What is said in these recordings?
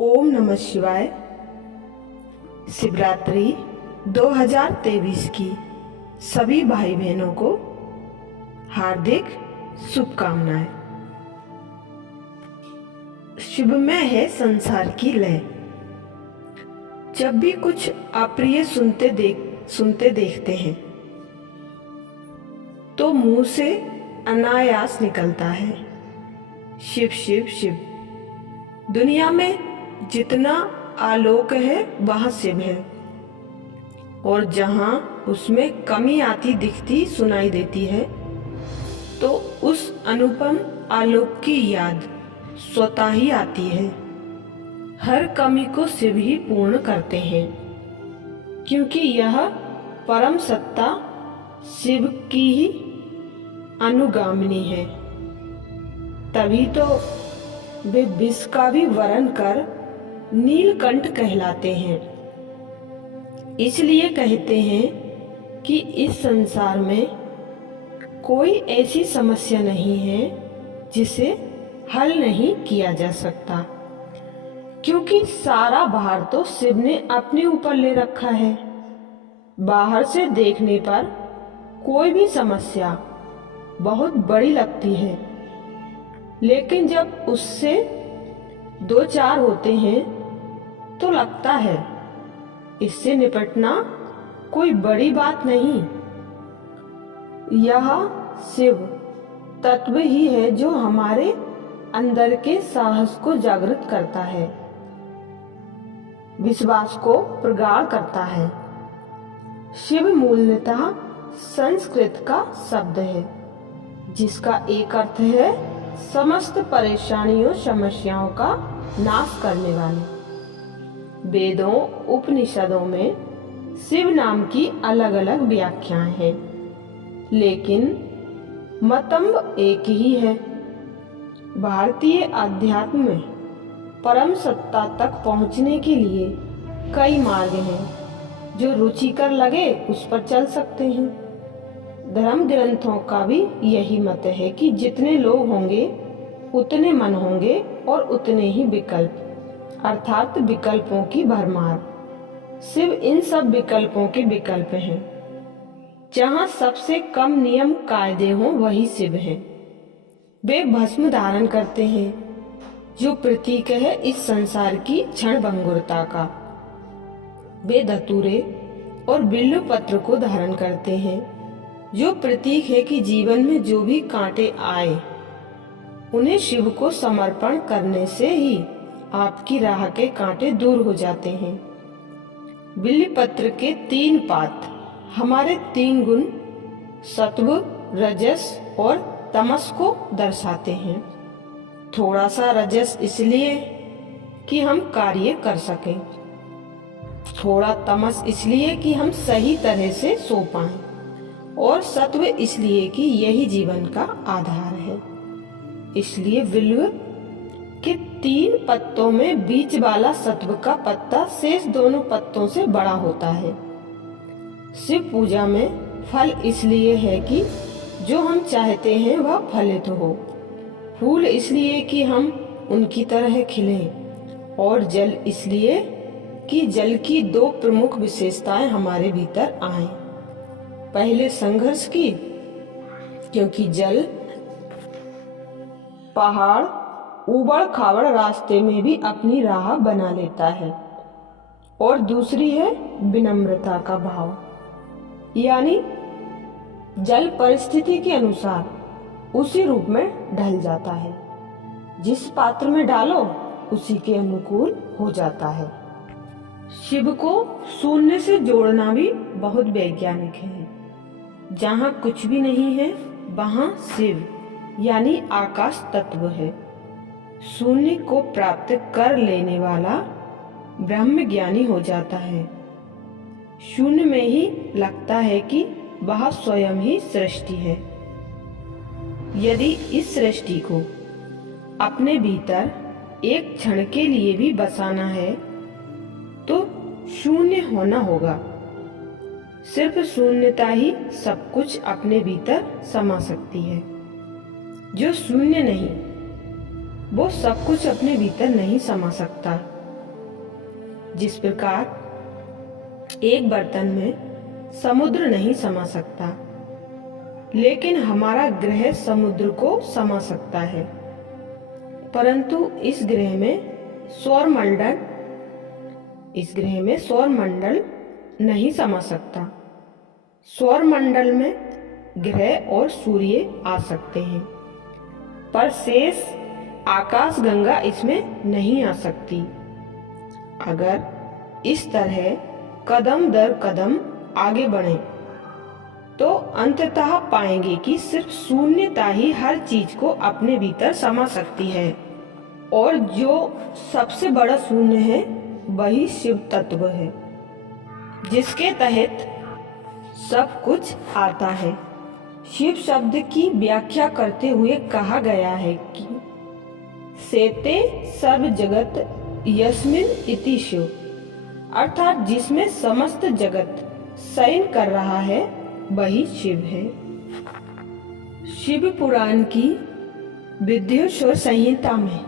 ओम नमः शिवाय। शिवरात्रि 2023 की सभी भाई बहनों को हार्दिक शुभकामनाएं। शिवमय है संसार की लय। जब भी कुछ अप्रिय सुनते देखते हैं तो मुंह से अनायास निकलता है शिव शिव शिव। दुनिया में जितना आलोक है वहां शिव है, और जहां उसमें कमी आती दिखती सुनाई देती है तो उस अनुपम आलोक की याद स्वतः ही आती है। हर कमी को शिव ही पूर्ण करते हैं, क्योंकि यह परम सत्ता शिव की ही अनुगामिनी है। तभी तो वे विष का भी वरण कर नीलकंठ कहलाते हैं। इसलिए कहते हैं कि इस संसार में कोई ऐसी समस्या नहीं है जिसे हल नहीं किया जा सकता, क्योंकि सारा भार तो शिव ने अपने ऊपर ले रखा है। बाहर से देखने पर कोई भी समस्या बहुत बड़ी लगती है, लेकिन जब उससे दो चार होते हैं तो लगता है इससे निपटना कोई बड़ी बात नहीं। यह शिव तत्व ही है जो हमारे अंदर के साहस को जागृत करता है, विश्वास को प्रगाढ़ करता है। शिव मूलतः संस्कृत का शब्द है, जिसका एक अर्थ है समस्त परेशानियों समस्याओं का नाश करने वाले। वेदों उपनिषदों में शिव नाम की अलग अलग व्याख्याएं हैं, लेकिन मतंब एक ही है। भारतीय अध्यात्म में परम सत्ता तक पहुंचने के लिए कई मार्ग हैं, जो रुचिकर लगे उस पर चल सकते हैं। धर्म ग्रंथों का भी यही मत है कि जितने लोग होंगे उतने मन होंगे और उतने ही विकल्प, अर्थात विकल्पों की भरमार। शिव इन सब विकल्पों के विकल्प हैं। जहाँ सबसे कम नियम कायदे हों वही शिव हैं। वे भस्म धारण करते हैं, जो प्रतीक है इस संसार की क्षणभंगुरता का। वे धतूरे और बिल्व पत्र को धारण करते हैं, जो प्रतीक है कि जीवन में जो भी कांटे आए उन्हें शिव को समर्पण करने से ही आपकी राह के कांटे दूर हो जाते हैं। बिल्व पत्र के 3 पात हमारे 3 गुण सत्व, रजस और तमस को दर्शाते हैं। थोड़ा सा रजस इसलिए कि हम कार्य कर सकें, थोड़ा तमस इसलिए कि हम सही तरह से सो पाएं, और सत्व इसलिए कि यही जीवन का आधार है। इसलिए बिल्व के 3 पत्तों में बीच वाला सत्व का पत्ता शेष दोनों पत्तों से बड़ा होता है। शिव पूजा में फल इसलिए है कि जो हम चाहते हैं वह फलित हो। फूल इसलिए कि हम उनकी तरह खिलें, और जल इसलिए कि जल की 2 प्रमुख विशेषताएं हमारे भीतर आएं। पहले संघर्ष की, क्योंकि जल पहाड़ उबड़ खाबड़ रास्ते में भी अपनी राह बना लेता है, और दूसरी है विनम्रता का भाव, यानी जल परिस्थिति के अनुसार उसी रूप में ढल जाता है। जिस पात्र में डालो उसी के अनुकूल हो जाता है। शिव को शून्य से जोड़ना भी बहुत वैज्ञानिक है। जहाँ कुछ भी नहीं है वहाँ शिव यानी आकाश तत्व है। शून्य को प्राप्त कर लेने वाला ब्रह्म ज्ञानी हो जाता है। शून्य में ही लगता है कि वह स्वयं ही सृष्टि है। यदि इस सृष्टि को अपने भीतर एक क्षण के लिए भी बसाना है तो शून्य होना होगा। सिर्फ शून्यता ही सब कुछ अपने भीतर समा सकती है। जो शून्य नहीं वो सब कुछ अपने भीतर नहीं समा सकता। जिस प्रकार एक बर्तन में समुद्र नहीं समा सकता, लेकिन हमारा ग्रह समुद्र को समा सकता है, परंतु इस ग्रह में सौर मंडल नहीं समा सकता। सौर मंडल में ग्रह और सूर्य आ सकते हैं, पर शेष आकाशगंगा इसमें नहीं आ सकती। अगर इस तरह कदम दर कदम आगे बढ़ें तो अंततः पाएंगे कि सिर्फ शून्यता ही हर चीज को अपने भीतर समा सकती है, और जो सबसे बड़ा शून्य है वही शिव तत्व है, जिसके तहत सब कुछ आता है। शिव शब्द की व्याख्या करते हुए कहा गया है कि सेते सर्व जगत यस्मिन इति शिव, अर्थात जिसमें समस्त जगत शयन कर रहा है वही शिव है। शिव पुराण की विद्युत संहिता में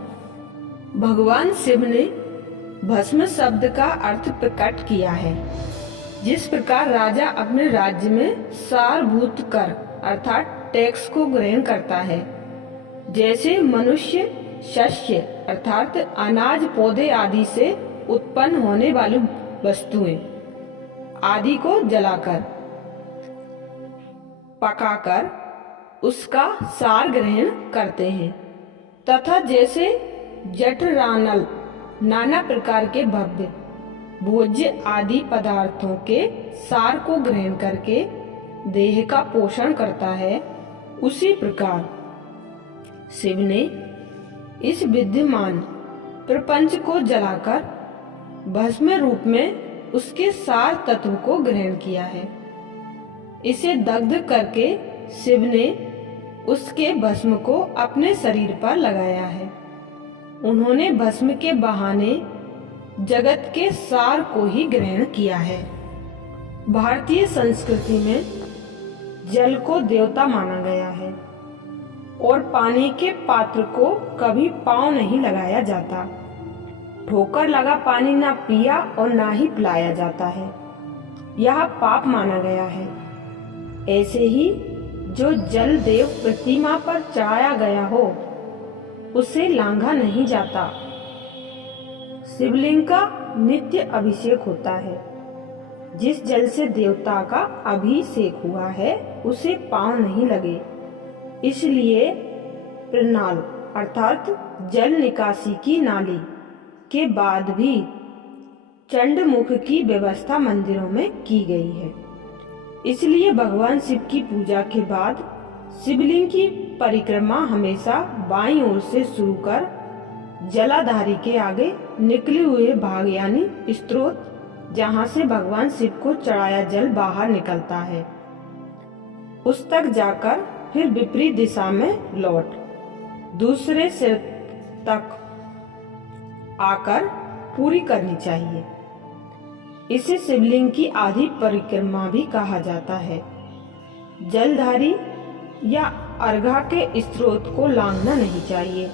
भगवान शिव ने भस्म शब्द का अर्थ प्रकट किया है। जिस प्रकार राजा अपने राज्य में सारभूत कर अर्थात टैक्स को ग्रहण करता है, जैसे मनुष्य शस्य अर्थात अनाज पौधे आदि से उत्पन्न होने वाली वस्तुएं आदि को जलाकर पकाकर उसका सार ग्रहण करते हैं, तथा जैसे जठरानल नाना प्रकार के भव्य भोज्य आदि पदार्थों के सार को ग्रहण करके देह का पोषण करता है, उसी प्रकार शिव ने इस विद्यमान प्रपंच को जलाकर भस्म रूप में उसके सार तत्व को ग्रहण किया है। इसे दग्ध करके शिव ने उसके भस्म को अपने शरीर पर लगाया है। उन्होंने भस्म के बहाने जगत के सार को ही ग्रहण किया है। भारतीय संस्कृति में जल को देवता माना गया है और पानी के पात्र को कभी पांव नहीं लगाया जाता। ठोकर लगा पानी ना पिया और ना ही पिलाया जाता है, यह पाप माना गया है। ऐसे ही जो जल देव प्रतिमा पर चढ़ाया गया हो उसे लांघा नहीं जाता। शिवलिंग का नित्य अभिषेक होता है। जिस जल से देवता का अभिषेक हुआ है उसे पांव नहीं लगे, इसलिए प्रणाल अर्थात जल निकासी की नाली के बाद भी चंडमुख की व्यवस्था मंदिरों में की गई है। इसलिए भगवान शिव की पूजा के बाद शिवलिंग की परिक्रमा हमेशा बाईं ओर से शुरू कर जलाधारी के आगे निकले हुए भाग यानी स्रोत जहाँ से भगवान शिव को चढ़ाया जल बाहर निकलता है, उस तक जाकर फिर विपरीत दिशा में लौट दूसरे सिर तक आकर पूरी करनी चाहिए। इसे शिवलिंग की आधी परिक्रमा भी कहा जाता है। जलधारी या अर्घा के स्रोत को लांघना नहीं चाहिए,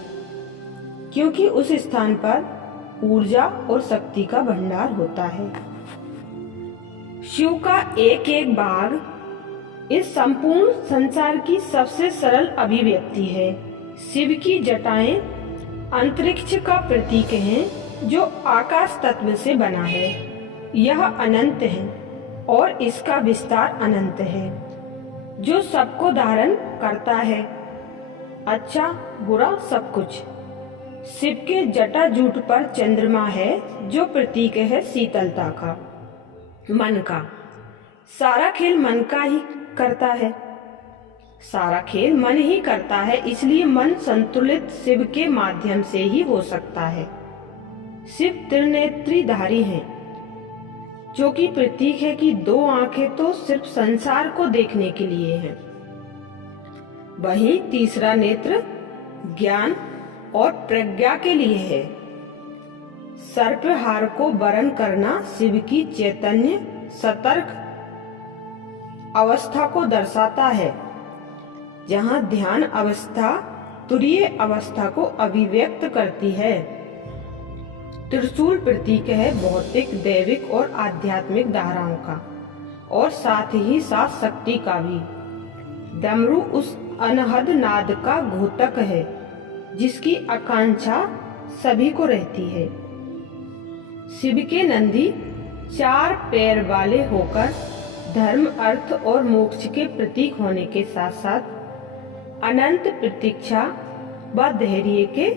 क्योंकि उस स्थान पर ऊर्जा और शक्ति का भंडार होता है। शिव का एक एक भाग इस संपूर्ण संसार की सबसे सरल अभिव्यक्ति है। शिव की जटाएं अंतरिक्ष का प्रतीक हैं, जो आकाश तत्व से बना है। यह अनंत है और इसका विस्तार अनंत है, जो सबको धारण करता है, अच्छा बुरा सब कुछ। शिव के जटाजूट पर चंद्रमा है, जो प्रतीक है शीतलता का, मन का। सारा खेल मन का ही करता है, सारा खेल मन ही करता है, इसलिए मन संतुलित शिव के माध्यम से ही हो सकता है। शिव त्रिनेत्रीधारी हैं, जो कि प्रतीक है कि दो आंखें तो सिर्फ संसार को देखने के लिए हैं, वहीं तीसरा नेत्र ज्ञान और प्रज्ञा के लिए है। सर्पहार को वरण करना शिव की चैतन्य सतर्क अवस्था को दर्शाता है, जहाँ ध्यान अवस्था तुरीय अवस्था को अभिव्यक्त करती है। त्रिशूल प्रतीक है भौतिक, दैविक और आध्यात्मिक धाराओं का और साथ ही साथ शक्ति का भी। डमरू उस अनहद नाद का घोतक है जिसकी आकांक्षा सभी को रहती है। शिव के नंदी 4 पैर वाले होकर धर्म, अर्थ और मोक्ष के प्रतीक होने के साथ साथ अनंत प्रतीक्षा व धैर्य के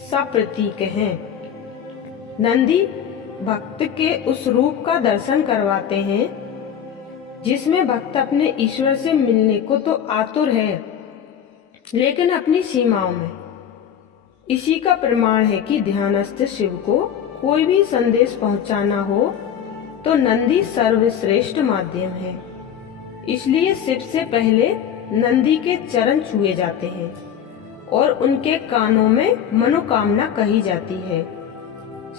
सप्रतीक हैं। नंदी भक्त के उस रूप का दर्शन करवाते हैं जिसमें भक्त अपने ईश्वर से मिलने को तो आतुर है, लेकिन अपनी सीमाओं में। इसी का प्रमाण है कि ध्यानस्थ शिव को कोई भी संदेश पहुंचाना हो तो नंदी सर्वश्रेष्ठ माध्यम है। इसलिए शिव से पहले नंदी के चरण छुए जाते हैं और उनके कानों में मनोकामना कही जाती है।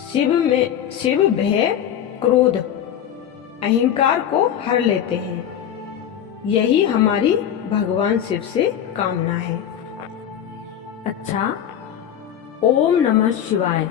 शिव भय, क्रोध, अहंकार को हर लेते हैं। यही हमारी भगवान शिव से कामना है। अच्छा, ओम नमः शिवाय।